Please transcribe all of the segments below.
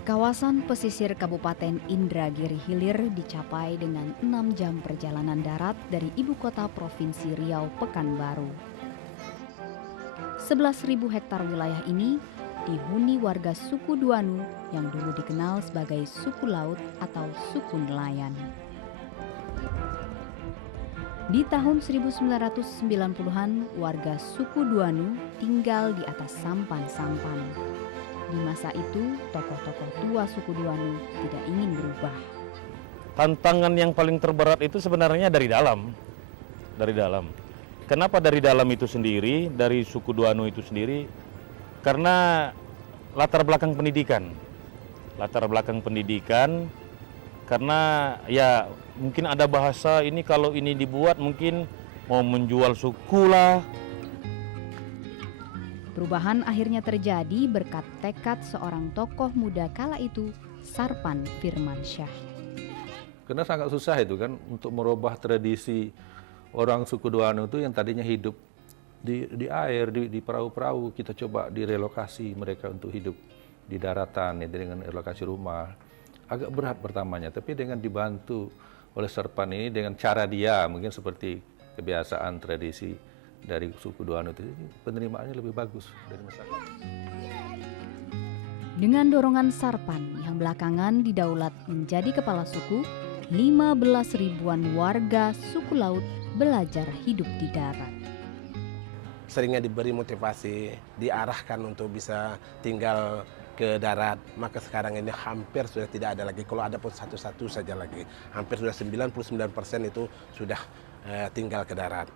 Kawasan pesisir Kabupaten Indragiri Hilir dicapai dengan 6 jam perjalanan darat dari ibu kota Provinsi Riau, Pekanbaru. 11.000 hektar wilayah ini dihuni warga suku Duanu yang dulu dikenal sebagai suku laut atau suku nelayan. Di tahun 1990-an, warga suku Duanu tinggal di atas sampan-sampan. Di masa itu, tokoh-tokoh tua suku Duanu tidak ingin berubah. Tantangan yang paling terberat itu sebenarnya dari dalam. Kenapa dari dalam itu sendiri, dari suku Duanu itu sendiri? Karena latar belakang pendidikan. Karena ya mungkin ada bahasa ini kalau ini dibuat mungkin mau menjual suku lah. Perubahan akhirnya terjadi berkat tekad seorang tokoh muda kala itu, Sarpan Firmansyah. Karena sangat susah itu kan untuk merubah tradisi orang suku Duanu itu yang tadinya hidup di air, di perahu-perahu, kita coba direlokasi mereka untuk hidup di daratan dengan relokasi rumah. Agak berat pertamanya, tapi dengan dibantu oleh Sarpan ini dengan cara dia mungkin seperti kebiasaan tradisi dari suku Duanu itu, penerimaannya lebih bagus dari masyarakat. Dengan dorongan Sarpan yang belakangan didaulat menjadi kepala suku, 15 ribuan warga suku laut belajar hidup di darat. Seringnya diberi motivasi, diarahkan untuk bisa tinggal ke darat, maka sekarang ini hampir sudah tidak ada lagi. Kalau ada pun satu-satu saja lagi, hampir sudah 99% itu sudah tinggal ke darat.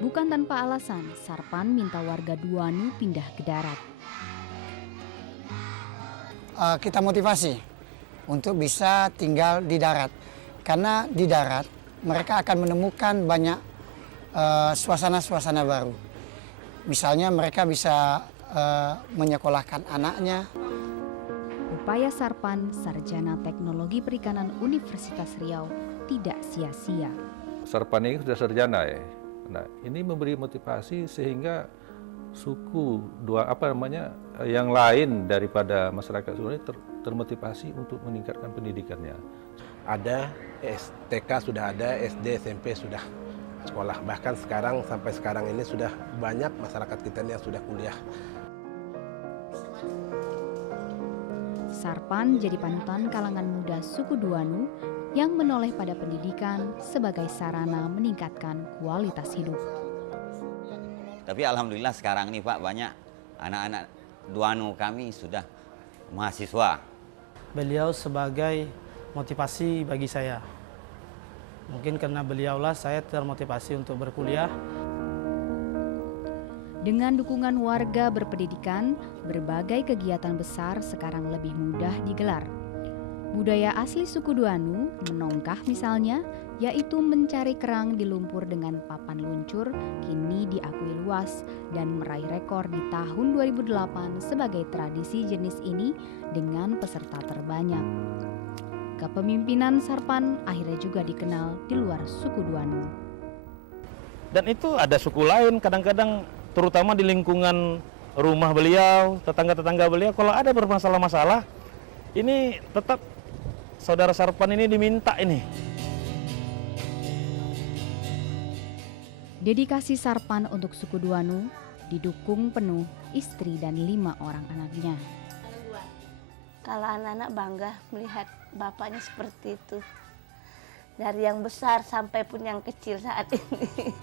Bukan tanpa alasan, Sarpan minta warga Duanu pindah ke darat. Kita motivasi untuk bisa tinggal di darat, karena di darat mereka akan menemukan banyak suasana-suasana baru. Misalnya mereka bisa menyekolahkan anaknya. Upaya Sarpan, sarjana teknologi perikanan Universitas Riau, tidak sia-sia. Sarpan ini sudah sarjana ya. Nah, ini memberi motivasi sehingga suku yang lain daripada masyarakat suku ini termotivasi untuk meningkatkan pendidikannya. Ada TK sudah ada, SD, SMP sudah sekolah. Bahkan sekarang sampai sekarang ini sudah banyak masyarakat kita ini yang sudah kuliah. Sarpan jadi panutan kalangan muda suku Duanu yang menoleh pada pendidikan sebagai sarana meningkatkan kualitas hidup. Tapi alhamdulillah sekarang ini Pak, banyak anak-anak Duanu kami sudah mahasiswa. Beliau sebagai motivasi bagi saya. Mungkin karena beliaulah saya termotivasi untuk berkuliah. Dengan dukungan warga berpendidikan, berbagai kegiatan besar sekarang lebih mudah digelar. Budaya asli suku Duanu, menongkah misalnya, yaitu mencari kerang di lumpur dengan papan luncur, kini diakui luas dan meraih rekor di tahun 2008 sebagai tradisi jenis ini dengan peserta terbanyak. Kepemimpinan Sarpan akhirnya juga dikenal di luar suku Duanu. Dan itu ada suku lain kadang-kadang, terutama di lingkungan rumah beliau, tetangga-tetangga beliau, kalau ada bermasalah-masalah, ini tetap saudara Sarpan ini diminta ini. Dedikasi Sarpan untuk suku Duanu didukung penuh istri dan 5 orang anaknya. Kalau anak-anak bangga melihat bapaknya seperti itu. Dari yang besar sampai pun yang kecil saat ini.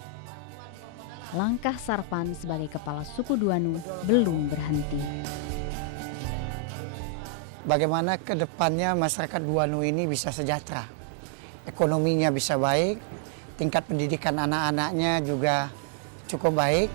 Langkah Sarpan sebagai kepala suku Duanu belum berhenti. Bagaimana ke depannya masyarakat Duanu ini bisa sejahtera, ekonominya bisa baik, tingkat pendidikan anak-anaknya juga cukup baik.